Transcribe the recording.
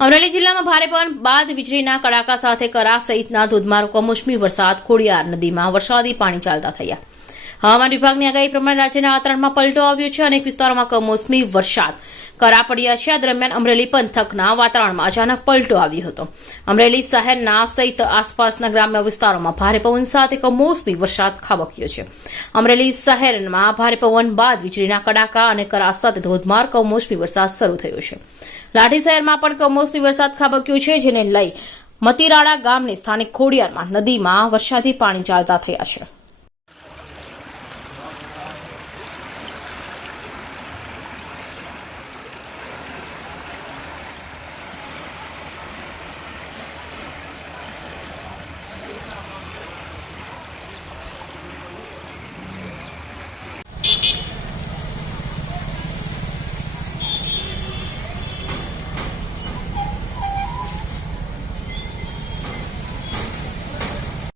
અમરેલી જિલ્લામાં ભારે પવન બાદ વીજળીના કડાકા સાથે કરા સહિતના ધોધમાર કમોસમી વરસાદ ખોડિયાર નદીમાં વરસાદી પાણી ચાલતા થયા। હવામાન વિભાગની આગાહી પ્રમાણે રાજ્યના વાતાવરણમાં પલટો આવ્યો છે। અનેક વિસ્તારોમાં કમોસમી વરસાદ કરા પડ્યા છે। આ દરમિયાન અમરેલી પંથકના વાતાવરણમાં અચાનક પલટો આવ્યો હતો। અમરેલી શહેરના સહિત આસપાસના ગ્રામ્ય વિસ્તારોમાં ભારે પવન સાથે કમોસમી વરસાદ ખાબક્યો છે। અમરેલી શહેરમાં ભારે પવન બાદ વીજળીના કડાકા અને કરા સાથે ધોધમાર કમોસમી વરસાદ શરૂ થયો છે। લાઠી શહેરમાં પણ કમોસમી વરસાદ ખાબક્યો છે, જેને લઈ મતીરાળા ગામની સ્થાનિક ખોડિયારમાં નદીમાં વરસાદી પાણી ચાલતા થયા છે।